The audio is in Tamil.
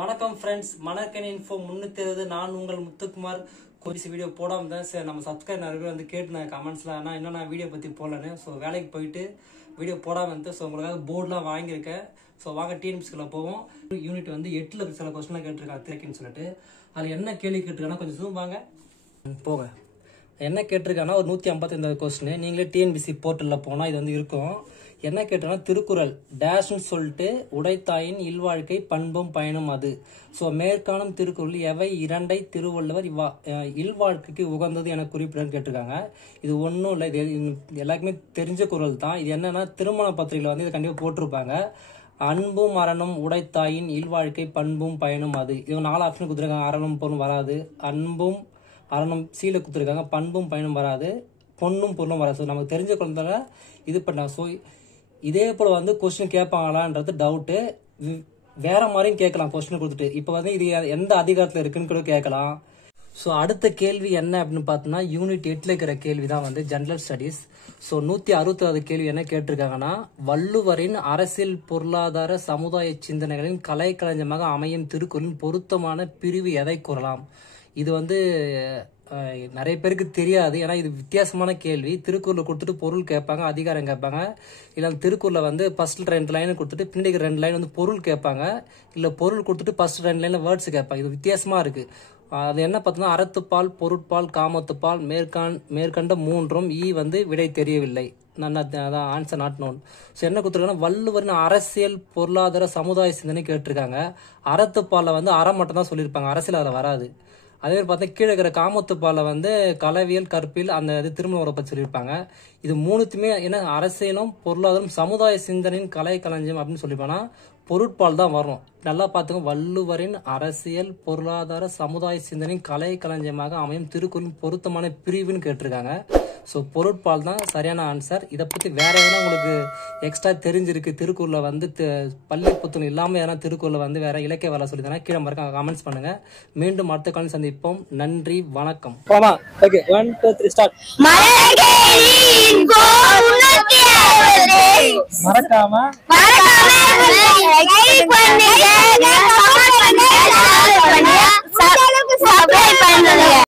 வணக்கம் ஃப்ரெண்ட்ஸ், மணக்கன் இன்ஃபோ 360. நான் உங்கள் முத்துக்குமார். கோரிஸ் வீடியோ போடாமல் தான் சரி நம்ம சப்ஸ்கிரைப் நிறைய பேர் வந்து கேட்டுனாங்க கமெண்ட்ஸில். ஆனால் இன்னும் நான் வீடியோ பற்றி போடலன்னு. ஸோ வேலைக்கு போயிட்டு வீடியோ போடாமல் வந்து ஸோ உங்களுக்காக போர்டெலாம் வாங்கியிருக்கேன். ஸோ வாங்க டிஎன்பிஎஸ்சிக்குள்ள போவோம். யூனிட் வந்து 8 சில கொஸ்டின்லாம் கேட்டிருக்காங்க திரைக்குன்னு சொல்லிட்டு. அதில் என்ன கேள்வி கேட்டிருக்காங்கன்னா கொஞ்சம் ஜூம் வாங்க போங்க. என்ன கேட்டிருக்காங்கன்னா ஒரு 155 கொஸ்டின். நீங்களே டிஎன்பிஎஸ்சி போர்ட்டலில் போனால் இது வந்து இருக்கும். என்ன கேட்டோம்னா திருக்குறள் டேஷ்னு சொல்லிட்டு உடைத்தாயின் இல்வாழ்க்கை பண்பும் பயனும் அது. ஸோ மேற்காணும் திருக்குறள் எவை இரண்டை திருவள்ளுவர் இல்வாழ்க்கைக்கு உகந்தது என குறிப்பிடன்னு கேட்டிருக்காங்க. இது ஒன்றும் இல்லை, இது எல்லாருக்குமே தெரிஞ்ச குறள் தான். இது என்னன்னா திருமண பத்திரிகையில் வந்து இது கண்டிப்பாக போட்டிருப்பாங்க. அன்பும் அறனும் உடைத்தாயின் இல்வாழ்க்கை பண்பும் பயனும் அது. இது 4 ஆப்ஷன் கொடுத்துருக்காங்க. அறனும் பொருளும் வராது, அன்பும் அறனும் சீலை கொடுத்துருக்காங்க, பண்பும் பயனும் வராது, பொண்ணும் பொருளும் வராது. ஸோ நமக்கு தெரிஞ்ச குழந்தை இது பண்ணாங்க. ஸோ இதே போல் வந்து கொஸ்டின் கேட்பாங்களான்றது டவுட்டு. வேற மாதிரியும் கேட்கலாம் கொஸ்டின் கொடுத்துட்டு. இப்போ வந்து இது எந்த அதிகாரத்தில் இருக்குன்னு கூட கேட்கலாம். ஸோ அடுத்த கேள்வி என்ன அப்படின்னு பார்த்தோம்னா யூனிட் 8 இருக்கிற கேள்வி தான் வந்து ஜெனரல் ஸ்டடீஸ். ஸோ 160வது கேள்வி என்ன கேட்டிருக்காங்கன்னா வள்ளுவரின் அரசியல் பொருளாதார சமுதாய சிந்தனைகளின் கலைக்களஞ்சமாக அமையும் திருக்குறளின் பொருத்தமான பிரிவு எதை கூறலாம். இது வந்து நிறைய பேருக்கு தெரியாது. ஏன்னா இது வித்தியாசமான கேள்வி. திருக்குறளை கொடுத்துட்டு பொருள் கேட்பாங்க, அதிகாரம் கேட்பாங்க. இல்லை திருக்குறளை வந்து ஃபர்ஸ்ட் 2 லைன் கொடுத்துட்டு பின்னாடி 2 லைன் வந்து பொருள் கேட்பாங்க. இல்லை பொருள் கொடுத்துட்டு ஃபர்ஸ்ட் 2 லைன்ல வேர்ட்ஸ் கேட்பாங்க. இது வித்தியாசமா இருக்கு. அது என்ன பார்த்தோம்னா அறத்துப்பால், பொருட்பால், காமத்துப்பால், மேற்கண்ட மூன்றும் வந்து விடை தெரியவில்லை. அதான் ஆன்சர் நாட் நோன். ஸோ என்ன கொடுத்துருக்காங்கன்னா வள்ளுவரின் அரசியல் பொருளாதார சமுதாய சிந்தனை கேட்டிருக்காங்க. அறத்துப்பாலில் வந்து அறம் மட்டும் தான் சொல்லியிருப்பாங்க, அரசியல் அதில் வராது. அதே மாதிரி பார்த்தா கீழே இருக்கிற காமத்துப்பாலில் வந்து கலவியல், கற்பியல், அந்த இது திருமண உறவை பற்றி சொல்லியிருப்பாங்க. இது மூணுத்துமே என்ன அரசியலும் பொருளாதாரம் சமுதாய சிந்தனையின் கலை களஞ்சியம் அப்படின்னு சொல்லியிருப்பாங்கன்னா பொருட்பால் தான் வரும். நல்லா பார்த்துங்க. வள்ளுவரின் அரசியல் பொருளாதார சமுதாய சிந்தனையின் கலை களஞ்சியமாக அமையும் திருக்குறளின் பொருத்தமான பிரிவுன்னு கேட்டிருக்காங்க. ஸோ பொருட்பால் தான் சரியான ஆன்சர். இதை பற்றி வேற எதனா உங்களுக்கு எக்ஸ்ட்ரா தெரிஞ்சிருக்கு, திருக்குறளில் வந்து பள்ளி புத்தகம் இல்லாமல் எதனா திருக்குறளில் வந்து வேற இலக்கிய வரலாறு சொல்லிதானா கீழே மறக்காம கமெண்ட்ஸ் பண்ணுங்க. மீண்டும் அடுத்த காலம் சந்திப்போம். நன்றி, வணக்கம். Okay 1 2 3 start. மறக்காம